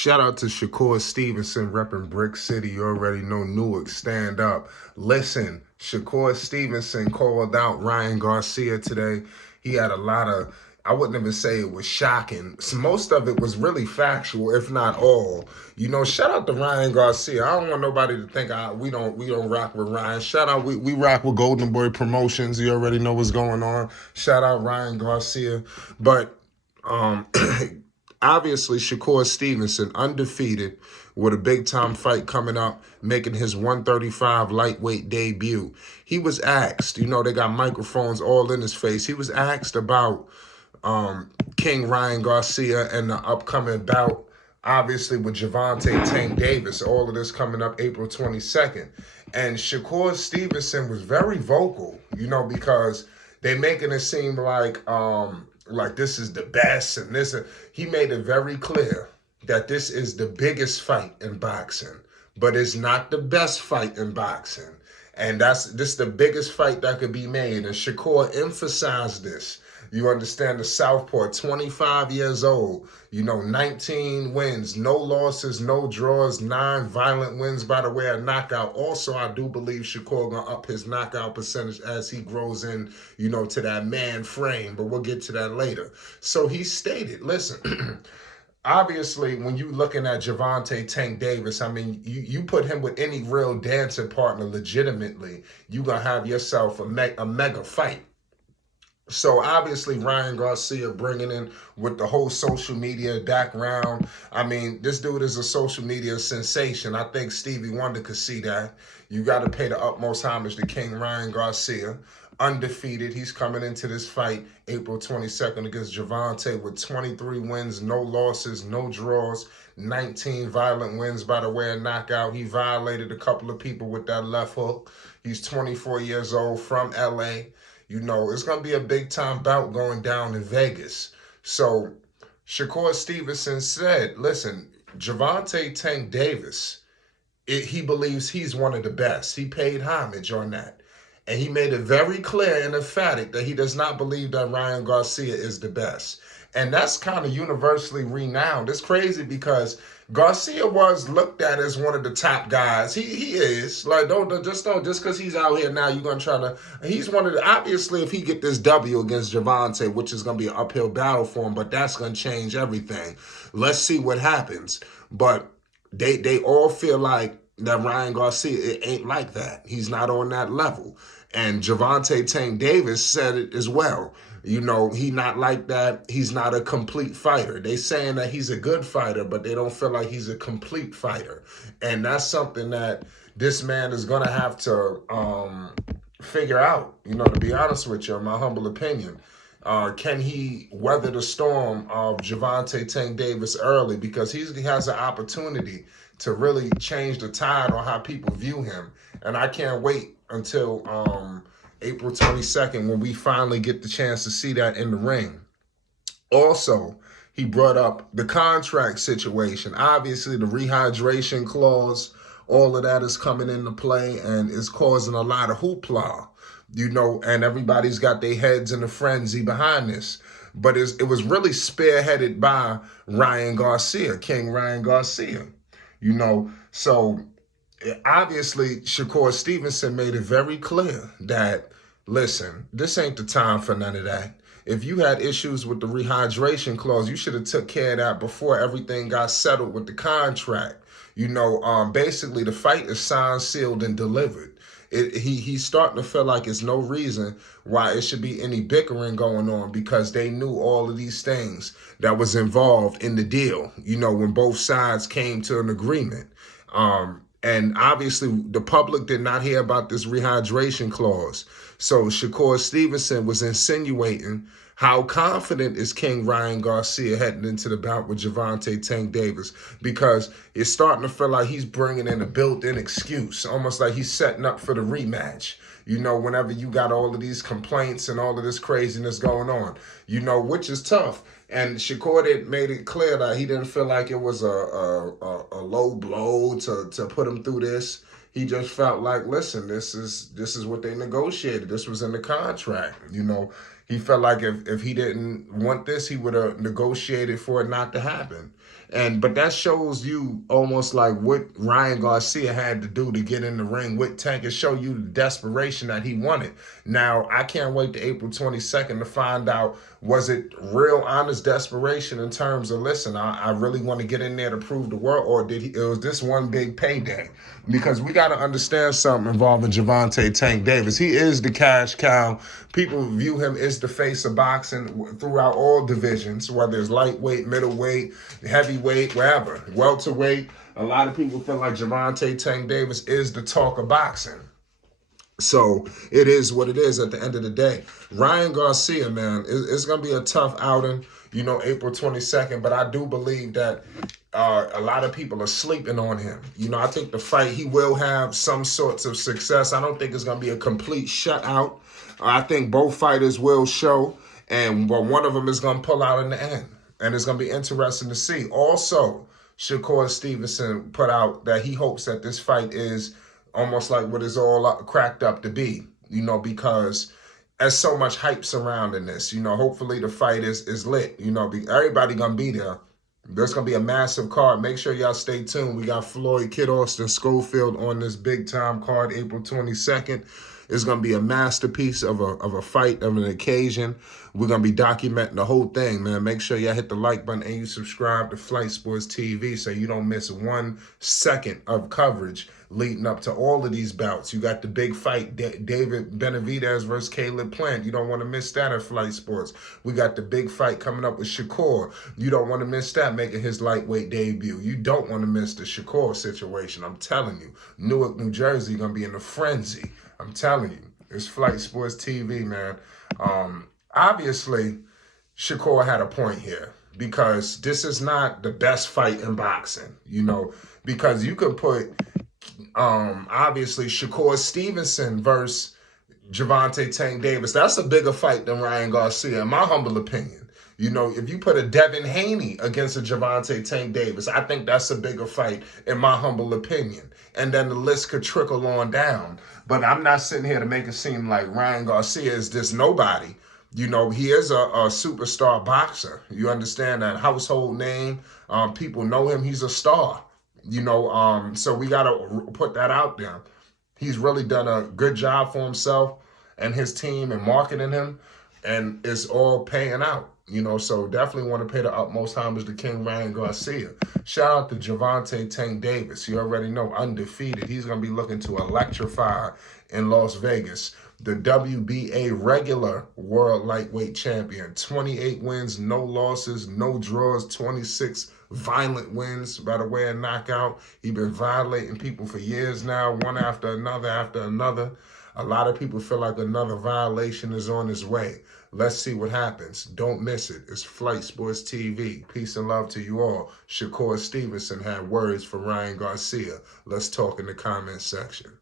Shout out to Shakur Stevenson repping Brick City. You already know Newark, stand up. Listen, Shakur Stevenson called out Ryan Garcia today. He had a lot of, I wouldn't even say it was shocking. So most of it was really factual, if not all. You know, shout out to Ryan Garcia. I don't want nobody to think we don't rock with Ryan. Shout out, we rock with Golden Boy Promotions. You already know what's going on. Shout out Ryan Garcia. But obviously, Shakur Stevenson, undefeated, with a big-time fight coming up, making his 135 lightweight debut. He was asked, you know, they got microphones all in his face. He was asked about King Ryan Garcia and the upcoming bout, obviously, with Gervonta Tank Davis. All of this coming up April 22nd. And Shakur Stevenson was very vocal, you know, because they making it seem like this is the best, and he made it very clear that this is the biggest fight in boxing, but it's not the best fight in boxing. And this the biggest fight that could be made. And Shakur emphasized this. You understand, the southpaw, 25 years old, you know, 19 wins, no losses, no draws, 9 violent wins by the way of knockout. Also, I do believe Shakur gonna up his knockout percentage as he grows in, you know, to that man frame, but we'll get to that later. So he stated, listen, obviously, when you looking at Gervonta Tank Davis, I mean, you put him with any real dancing partner legitimately, you gonna have yourself a mega fight. So obviously Ryan Garcia bringing in with the whole social media background. I mean, this dude is a social media sensation. I think Stevie Wonder could see that. You got to pay the utmost homage to King Ryan Garcia. Undefeated. He's coming into this fight April 22nd against Gervonta with 23 wins, no losses, no draws, 19 violent wins by the way of knockout. He violated a couple of people with that left hook. He's 24 years old, from LA. You know, it's going to be a big-time bout going down in Vegas. So, Shakur Stevenson said, listen, Gervonta Tank Davis, he believes he's one of the best. He paid homage on that. And he made it very clear and emphatic that he does not believe that Ryan Garcia is the best. And that's kind of universally renowned. It's crazy because Garcia was looked at as one of the top guys. He is. Like, just because he's out here now, you're going to try to, he's one of the, obviously, if he get this W against Gervonta, which is going to be an uphill battle for him, but that's going to change everything. Let's see what happens. But they all feel like that Ryan Garcia, it ain't like that. He's not on that level. And Gervonta Tank Davis said it as well. You know, he not like that. He's not a complete fighter. They saying that he's a good fighter, but they don't feel like he's a complete fighter. And that's something that this man is going to have to figure out, you know, to be honest with you, in my humble opinion. Can he weather the storm of Gervonta Tank Davis early? Because he has an opportunity to really change the tide on how people view him. And I can't wait until April 22nd when we finally get the chance to see that in the ring. Also, he brought up the contract situation. Obviously, the rehydration clause, all of that is coming into play and is causing a lot of hoopla, you know, and everybody's got their heads in a frenzy behind this. But it was really spearheaded by Ryan Garcia, King Ryan Garcia, you know. So obviously, Shakur Stevenson made it very clear that, listen, this ain't the time for none of that. If you had issues with the rehydration clause, you should have took care of that before everything got settled with the contract. You know, basically the fight is signed, sealed, and delivered. He's starting to feel like it's no reason why it should be any bickering going on, because they knew all of these things that was involved in the deal, you know, when both sides came to an agreement. And obviously, the public did not hear about this rehydration clause. So Shakur Stevenson was insinuating, how confident is King Ryan Garcia heading into the bout with Gervonta Tank Davis? Because it's starting to feel like he's bringing in a built-in excuse, almost like he's setting up for the rematch. You know, whenever you got all of these complaints and all of this craziness going on, you know, which is tough. And Shakur made it clear that he didn't feel like it was a low blow to put him through this. He just felt like, listen, this is what they negotiated. This was in the contract. You know, He felt like if he didn't want this, he would have negotiated for it not to happen. But that shows you almost like what Ryan Garcia had to do to get in the ring with Tank and show you the desperation that he wanted. Now, I can't wait to April 22nd to find out, was it real honest desperation in terms of, listen, I really want to get in there to prove the world, or it was this one big payday? Because we got to understand something involving Gervonta Tank Davis. He is the cash cow. People view him as the face of boxing throughout all divisions, whether it's lightweight, middleweight, heavyweight, wherever, welterweight. A lot of people feel like Gervonta Tank Davis is the talk of boxing. So it is what it is at the end of the day. Ryan Garcia, man, it's going to be a tough outing, April 22nd. But I do believe that a lot of people are sleeping on him. I think the fight, he will have some sorts of success. I don't think it's going to be a complete shutout. I think both fighters will show, and one of them is going to pull out in the end. And it's going to be interesting to see. Also, Shakur Stevenson put out that he hopes that this fight is almost like what it's all cracked up to be, because there's so much hype surrounding this. Hopefully the fight is lit. Everybody going to be there. There's going to be a massive card. Make sure y'all stay tuned. We got Floyd, Kid Austin, Schofield on this big-time card, April 22nd. It's going to be a masterpiece of a fight, of an occasion. We're going to be documenting the whole thing, man. Make sure y'all hit the like button and you subscribe to Flight Sports TV so you don't miss 1 second of coverage leading up to all of these bouts. You got the big fight, David Benavidez versus Caleb Plant. You don't want to miss that at Flight Sports. We got the big fight coming up with Shakur. You don't want to miss that, making his lightweight debut. You don't want to miss the Shakur situation. I'm telling you. Newark, New Jersey going to be in a frenzy. I'm telling you. It's Flight Sports TV, man. Obviously, Shakur had a point here, because this is not the best fight in boxing, because you could put, obviously, Shakur Stevenson versus Gervonta Tank Davis. That's a bigger fight than Ryan Garcia, in my humble opinion. If you put a Devin Haney against a Gervonta Tank Davis, I think that's a bigger fight, in my humble opinion. And then the list could trickle on down. But I'm not sitting here to make it seem like Ryan Garcia is this nobody. He is a superstar boxer. You understand that? Household name. People know him. He's a star. So we got to put that out there. He's really done a good job for himself and his team and marketing him, and it's all paying out. So definitely want to pay the utmost homage to King Ryan Garcia. Shout out to Gervonta Tank Davis. You already know, undefeated. He's going to be looking to electrify in Las Vegas. The WBA regular world lightweight champion. 28 wins, no losses, no draws, 26 violent wins by the way of knockout. He's been violating people for years now, one after another after another. A lot of people feel like another violation is on its way. Let's see what happens. Don't miss it. It's Flight Sports TV. Peace and love to you all. Shakur Stevenson had words for Ryan Garcia. Let's talk in the comment section.